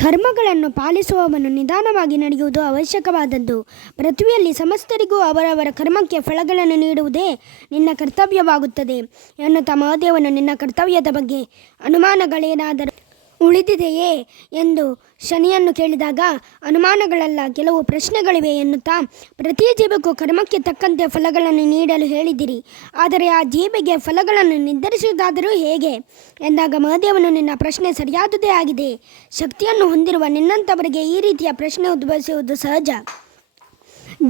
ಕರ್ಮಗಳನ್ನು ಪಾಲಿಸುವವನು ನಿಧಾನವಾಗಿ ನಡೆಯುವುದು ಅವಶ್ಯಕವಾದದ್ದು. ಪೃಥ್ವಿಯಲ್ಲಿ ಸಮಸ್ತರಿಗೂ ಅವರವರ ಕರ್ಮಕ್ಕೆ ಫಲಗಳನ್ನು ನೀಡುವುದೇ ನಿನ್ನ ಕರ್ತವ್ಯವಾಗುತ್ತದೆ ಎನ್ನುತ್ತಾ ಮಹಾದೇವನು ನಿನ್ನ ಕರ್ತವ್ಯದ ಬಗ್ಗೆ ಅನುಮಾನಗಳೇನಾದರೂ ಉಳಿದಿದೆಯೇ ಎಂದು ಶನಿಯನ್ನು ಕೇಳಿದಾಗ, ಅನುಮಾನಗಳಲ್ಲ, ಕೆಲವು ಪ್ರಶ್ನೆಗಳಿವೆ ಎನ್ನುತ್ತಾ, ಪ್ರತಿ ಜೀವಕ್ಕೂ ಕರ್ಮಕ್ಕೆ ತಕ್ಕಂತೆ ಫಲಗಳನ್ನು ನೀಡಲು ಹೇಳಿದಿರಿ, ಆದರೆ ಆ ಜೀವಿಗೆ ಫಲಗಳನ್ನು ನಿರ್ಧರಿಸುವುದಾದರೂ ಹೇಗೆ ಎಂದಾಗ ಮಹಾದೇವನು ನಿನ್ನ ಪ್ರಶ್ನೆ ಸರಿಯಾದುದೇ ಆಗಿದೆ. ಶಕ್ತಿಯನ್ನು ಹೊಂದಿರುವ ನಿನ್ನಂಥವರಿಗೆ ಈ ರೀತಿಯ ಪ್ರಶ್ನೆ ಉದ್ಭವಿಸುವುದು ಸಹಜ.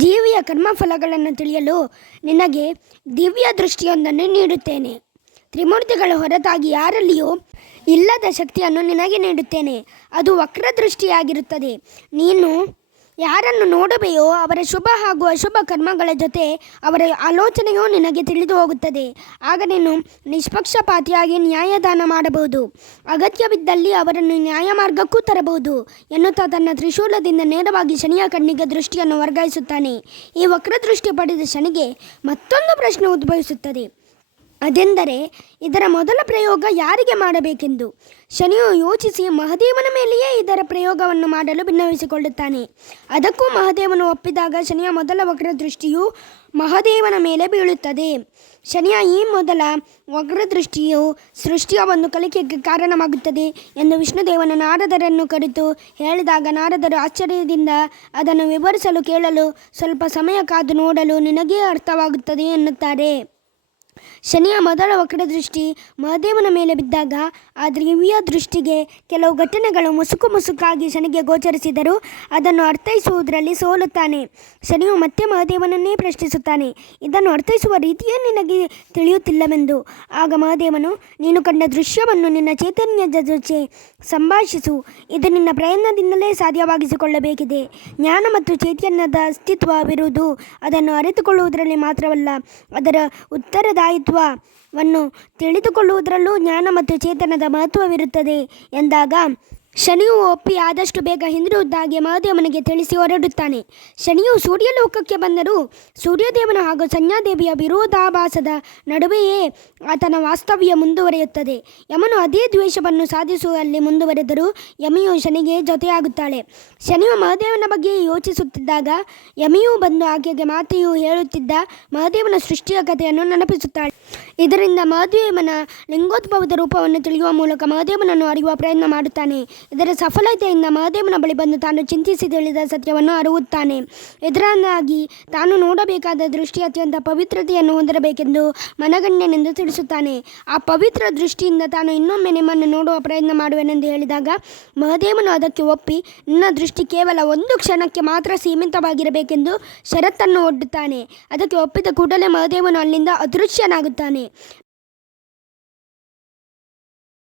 ಜೀವಿಯ ಕರ್ಮಫಲಗಳನ್ನು ತಿಳಿಯಲು ನಿನಗೆ ದಿವ್ಯ ದೃಷ್ಟಿಯೊಂದನ್ನು ನೀಡುತ್ತೇನೆ. ತ್ರಿಮೂರ್ತಿಗಳ ಹೊರತಾಗಿ ಯಾರಲ್ಲಿಯೂ ಇಲ್ಲದ ಶಕ್ತಿಯನ್ನು ನಿನಗೆ ನೀಡುತ್ತೇನೆ. ಅದು ವಕ್ರದೃಷ್ಟಿಯಾಗಿರುತ್ತದೆ. ನೀನು ಯಾರನ್ನು ನೋಡುವೆಯೋ ಅವರ ಶುಭ ಹಾಗೂ ಅಶುಭ ಕರ್ಮಗಳ ಜೊತೆ ಅವರ ಆಲೋಚನೆಯೂ ನಿನಗೆ ತಿಳಿದು ಹೋಗುತ್ತದೆ. ಆಗ ನೀನು ನಿಷ್ಪಕ್ಷಪಾತಿಯಾಗಿ ನ್ಯಾಯದಾನ ಮಾಡಬಹುದು. ಅಗತ್ಯವಿದ್ದಲ್ಲಿ ಅವರನ್ನು ನ್ಯಾಯ ಮಾರ್ಗಕ್ಕೂ ತರಬಹುದು ಎನ್ನುತ್ತಾ ತನ್ನ ತ್ರಿಶೂಲದಿಂದ ನೇರವಾಗಿ ಶನಿಯ ಕಣ್ಣಿಗೆ ದೃಷ್ಟಿಯನ್ನು ವರ್ಗಾಯಿಸುತ್ತಾನೆ. ಈ ವಕ್ರದೃಷ್ಟಿ ಪಡೆದ ಶನಿಗೆ ಮತ್ತೊಂದು ಪ್ರಶ್ನೆ ಉದ್ಭವಿಸುತ್ತದೆ. ಅದೆಂದರೆ, ಇದರ ಮೊದಲ ಪ್ರಯೋಗ ಯಾರಿಗೆ ಮಾಡಬೇಕೆಂದು. ಶನಿಯು ಯೋಚಿಸಿ ಮಹಾದೇವನ ಮೇಲೆಯೇ ಇದರ ಪ್ರಯೋಗವನ್ನು ಮಾಡಲು ಭಿನ್ನವಿಸಿಕೊಳ್ಳುತ್ತಾನೆ. ಅದಕ್ಕೂ ಮಹಾದೇವನು ಒಪ್ಪಿದಾಗ ಶನಿಯ ಮೊದಲ ವಕ್ರದೃಷ್ಟಿಯು ಮಹಾದೇವನ ಮೇಲೆ ಬೀಳುತ್ತದೆ. ಶನಿಯ ಈ ಮೊದಲ ವಕ್ರದೃಷ್ಟಿಯು ಸೃಷ್ಟಿಯ ಒಂದು ಕಲಿಕೆಗೆ ಕಾರಣವಾಗುತ್ತದೆ ಎಂದು ವಿಷ್ಣುದೇವನ ನಾರದರನ್ನು ಕರೆತು ಹೇಳಿದಾಗ, ನಾರದರು ಆಶ್ಚರ್ಯದಿಂದ ಅದನ್ನು ವಿವರಿಸಲು ಕೇಳಲು ಸ್ವಲ್ಪ ಸಮಯ ಕಾದು ನೋಡಲು ನಿನಗೇ ಅರ್ಥವಾಗುತ್ತದೆ ಎನ್ನುತ್ತಾರೆ. ಶನಿಯ ಮೊದಲ ವಕ್ರದೃಷ್ಟಿ ಮಹಾದೇವನ ಮೇಲೆ ಬಿದ್ದಾಗ ಆ ದಿವ್ಯ ದೃಷ್ಟಿಗೆ ಕೆಲವು ಘಟನೆಗಳು ಮುಸುಕಾಗಿ ಶನಿಗೆ ಗೋಚರಿಸಿದರೂ ಅದನ್ನು ಅರ್ಥೈಸುವುದರಲ್ಲಿ ಸೋಲುತ್ತಾನೆ. ಶನಿಯು ಮತ್ತೆ ಮಹಾದೇವನನ್ನೇ ಪ್ರಶ್ನಿಸುತ್ತಾನೆ, ಇದನ್ನು ಅರ್ಥೈಸುವ ರೀತಿಯೇ ನಿನಗೆ ತಿಳಿಯುತ್ತಿಲ್ಲವೆಂದು. ಆಗ ಮಹಾದೇವನು, ನೀನು ಕಂಡ ದೃಶ್ಯವನ್ನು ನಿನ್ನ ಚೈತನ್ಯದ ಜೊತೆ ಸಂಭಾಷಿಸು. ಇದು ನಿನ್ನ ಪ್ರಯತ್ನದಿಂದಲೇ ಸಾಧ್ಯವಾಗಿಸಿಕೊಳ್ಳಬೇಕಿದೆ. ಜ್ಞಾನ ಮತ್ತು ಚೈತನ್ಯದ ಅಸ್ತಿತ್ವವಿರುವುದು ಅದನ್ನು ಅರಿತುಕೊಳ್ಳುವುದರಲ್ಲಿ ಮಾತ್ರವಲ್ಲ, ಅದರ ಉತ್ತರದಾಯಿತ್ವವನ್ನು ತಿಳಿದುಕೊಳ್ಳುವುದರಲ್ಲೂ ಜ್ಞಾನ ಮತ್ತು ಚೇತನದ ಮಹತ್ವವಿರುತ್ತದೆ ಎಂದಾಗ ಶನಿಯು ಒಪ್ಪಿ ಆದಷ್ಟು ಬೇಗ ಹಿಂದಿರುವುದಾಗಿ ಮಹಾದೇವನಿಗೆ ತಿಳಿಸಿ ಹೊರಡುತ್ತಾನೆ. ಶನಿಯು ಸೂರ್ಯಲೋಕಕ್ಕೆ ಬಂದರೂ ಸೂರ್ಯದೇವನ ಹಾಗೂ ಸಂಜ್ಞಾದೇವಿಯ ವಿರೋಧಾಭಾಸದ ನಡುವೆಯೇ ಆತನ ವಾಸ್ತವ್ಯ ಮುಂದುವರಿಯುತ್ತದೆ. ಯಮನು ಅದೇ ದ್ವೇಷವನ್ನು ಸಾಧಿಸುವಲ್ಲಿ ಮುಂದುವರೆದರೂ ಯಮಿಯು ಶನಿಗೆ ಜೊತೆಯಾಗುತ್ತಾಳೆ. ಶನಿಯು ಮಹಾದೇವನ ಬಗ್ಗೆ ಯೋಚಿಸುತ್ತಿದ್ದಾಗ ಯಮಿಯು ಬಂದು ಆಕೆಗೆ ಮಾತೆಯು ಹೇಳುತ್ತಿದ್ದ ಮಹಾದೇವನ ಸೃಷ್ಟಿಯ ಕಥೆಯನ್ನು ನೆನಪಿಸುತ್ತಾಳೆ. ಇದರಿಂದ ಮಹಾದೇವನ ಲಿಂಗೋದ್ಭವದ ರೂಪವನ್ನು ತಿಳಿಯುವ ಮೂಲಕ ಮಹಾದೇವನನ್ನು ಅರಿಯುವ ಪ್ರಯತ್ನ ಮಾಡುತ್ತಾನೆ. ಇದರ ಸಫಲತೆಯಿಂದ ಮಹಾದೇವನ ಬಳಿ ಬಂದು ತಾನು ಚಿಂತಿಸಿ ತಿಳಿದ ಸತ್ಯವನ್ನು ಅರಿಯುತ್ತಾನೆ. ಇದರಿಂದಾಗಿ ತಾನು ನೋಡಬೇಕಾದ ದೃಷ್ಟಿ ಅತ್ಯಂತ ಪವಿತ್ರತೆಯನ್ನು ಹೊಂದಿರಬೇಕೆಂದು ಮನಗಂಡೆನೆಂದು ತಿಳಿಸುತ್ತಾನೆ. ಆ ಪವಿತ್ರ ದೃಷ್ಟಿಯಿಂದ ತಾನು ಇನ್ನೊಮ್ಮೆ ನಿಮ್ಮನ್ನು ನೋಡುವ ಪ್ರಯತ್ನ ಮಾಡುವೆನೆಂದು ಹೇಳಿದಾಗ ಮಹಾದೇವನು ಅದಕ್ಕೆ ಒಪ್ಪಿ ನಿನ್ನ ದೃಷ್ಟಿ ಕೇವಲ ಒಂದು ಕ್ಷಣಕ್ಕೆ ಮಾತ್ರ ಸೀಮಿತವಾಗಿರಬೇಕೆಂದು ಷರತ್ತನ್ನು ಒಡ್ಡುತ್ತಾನೆ. ಅದಕ್ಕೆ ಒಪ್ಪಿದ ಕೂಡಲೇ ಮಹಾದೇವನು ಅಲ್ಲಿಂದ ಅದೃಶ್ಯನಾಗುತ್ತಾನೆ.